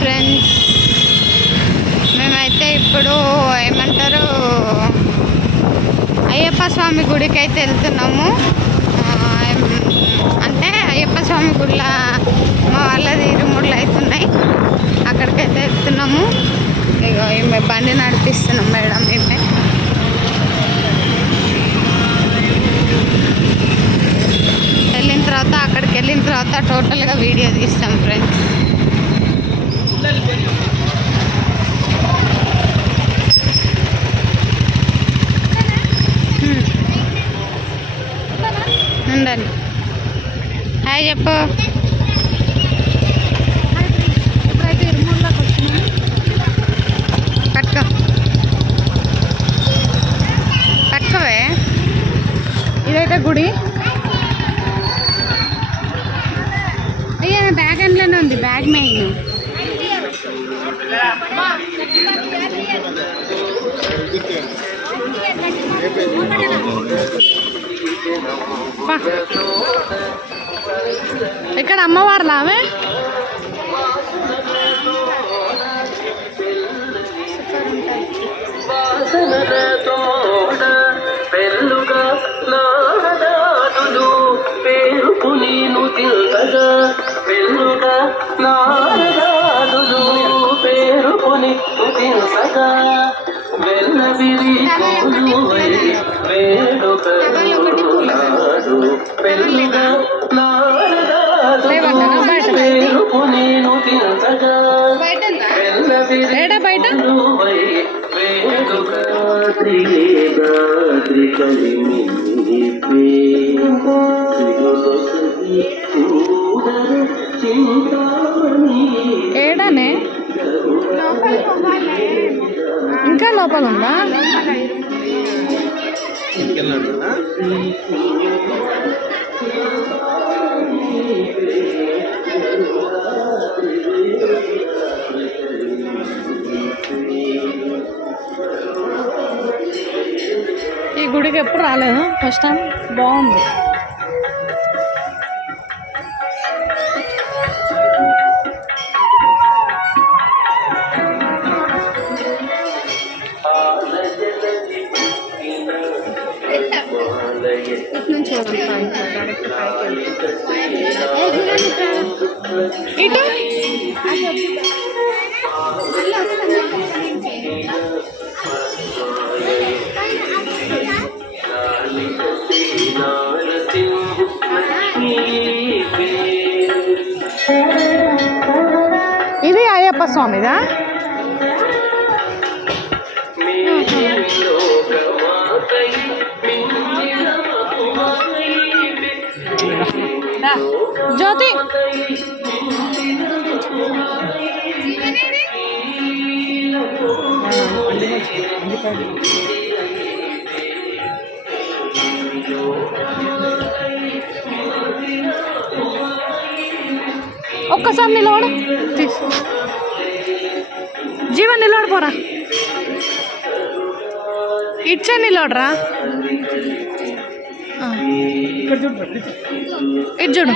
Friends మేమైతే ఇప్పుడు ఏమంటారు అయ్యప్ప స్వామి గుడికి అయితే వెళ్తున్నాము అంటే అయ్యప్ప స్వామి గుడిలో మా వాళ్ళది ఇరుముళ్ళు అవుతున్నాయి అక్కడికైతే వెళ్తున్నాము. ఇగో ఈమె బండి నడిపిస్తున్నాం మేడం ఈమె. వెళ్ళిన తర్వాత అక్కడికి వెళ్ళిన తర్వాత టోటల్గా వీడియో తీస్తాం ఫ్రెండ్స్ హాయ్ చెప్పు ఇప్పుడైతే ఇరుమూరులోకి వచ్చినాము పట్టుకో పట్టుకోవే ఇదైతే గుడి అయ్యా బ్యాగ్ అందులోనే ఉంది బ్యాగ్ మెయిన్ ఇక్కడ అమ్మవారు లావే తోడ వేడుక పేరుకు నేను బయట? ఏడానే? ఇంకా లోపల ఉందా? గుడికి ఎప్పుడు రాలేదు. ఫస్ట్ టైం బాగుంది. ఇది అయ్యప్ప స్వామిదా? జ్యోతి. ఒక్కసారి నిలబడు. తీసు జీవన్ నిలబడిపోరా. ఇచ్చే నిలబడరా. ఇటు చూడు.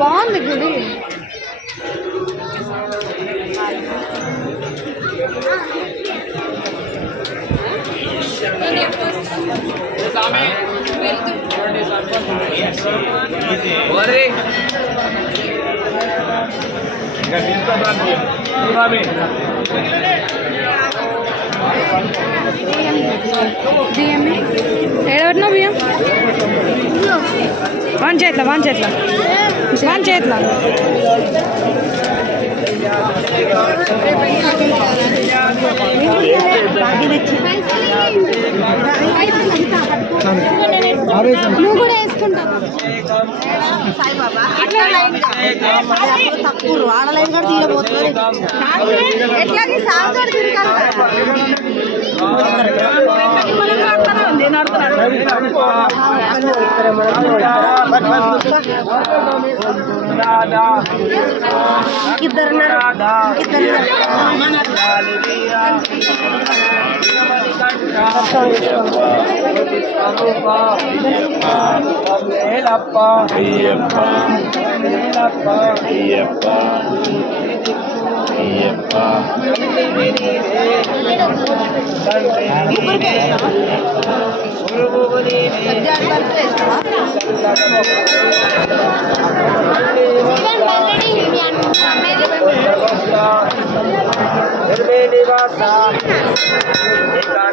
బాగుంది గుడి. బియ్యం. ఏడవట్నా బియ్యం? వన్ చేతిలో వన్ చేతిలో వన్ చేతిలో నువ్వు కూడా వేసుకుంటావు? తక్కువ ఆడలైన్ కూడా తీయబోతున్నారు ఎట్లాగే ఇద్దరు ఇద్దరు రుద్రం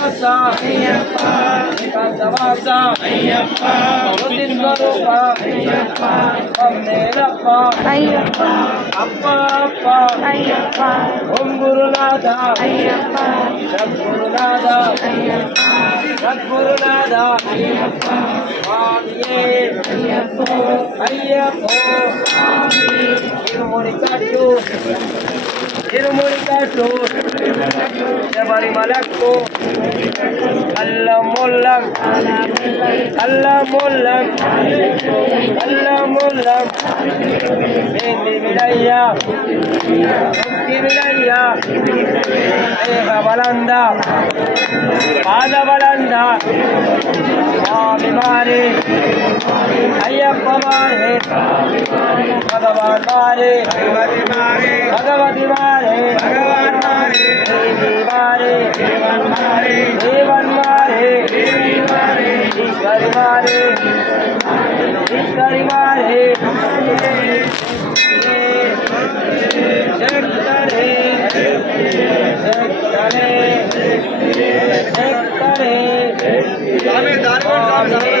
శ్రీనివాస ఏకాంతవాస జ్యోతిస్వరూప అమ్మేలప్ప అప్ప అప్ప ఓం గురునాథ సద్గురునాథ సద్గురునాథ స్వామియే అయ్యప్పో ఇరుముడి కట్టు இருமொழி காட்டும் செவரி மலக்கும் அல்ல முல்லம் அல்ல முல்லம் அல்ல முல்லம் வேண்டி விடையா விடையா தேக வளர்ந்தா பாத வளர்ந்தா மாறி பவாரே பகவான் மாரே பகவதி மாரே பகவதி மாரே பகவான் மாரே தேவி மாரே தேவன் மாரே தேவன் மாரே தேவி மாரே ஈஸ்வரி மாரே ஈஸ்வரி மாரே சக்தரே சக்தரே சக்தரே சாமி தாரகன் சாமி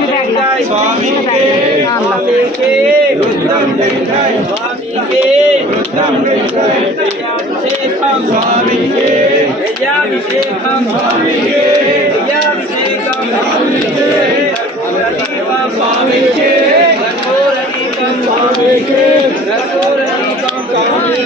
బ్యాగ్లో అందులో స్వామికి అభిషేకం స్వామికి అభిషేకం స్వామికి స్వామికి కర్పూరదీపం స్వామికి కర్పూరదీపం స్వామికి Ayyappa Ayyappa పందోమప్ప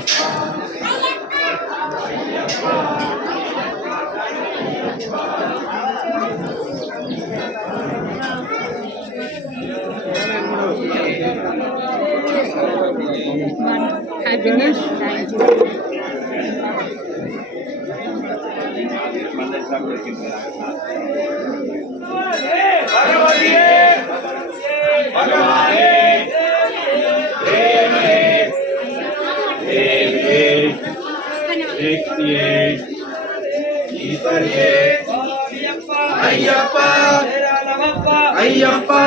Yeah. happiness. Thank you. Ayyappa Ayyappa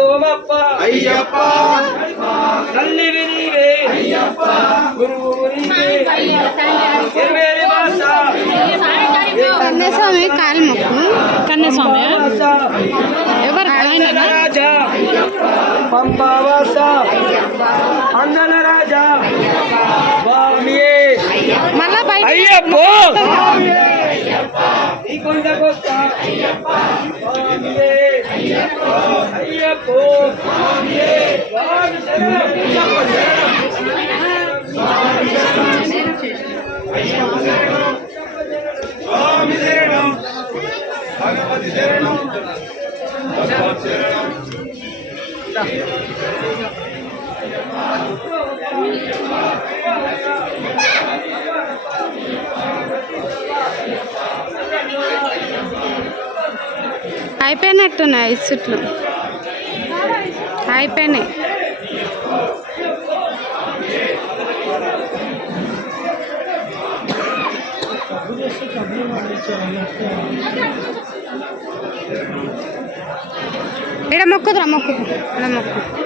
Ayyappa Ayyappa நல்லிவிதி కాలు మొక్కు కన్యస్వామి భాష ఎవరు ఆయననా రాజా పంపావాస అందల రాజా స్వామియే మళ్ళా బయట అయ్యప్పో ఈ కొండకొస్తా స్వామియే అయ్యప్పో స్వామి శరణం. భగవతి శరణం భగవత్ శరణం అయిపోయినట్టున్నాయి ఇసుట్లు అయిపోయినాయి Era mosco otra mosco. Una mosco.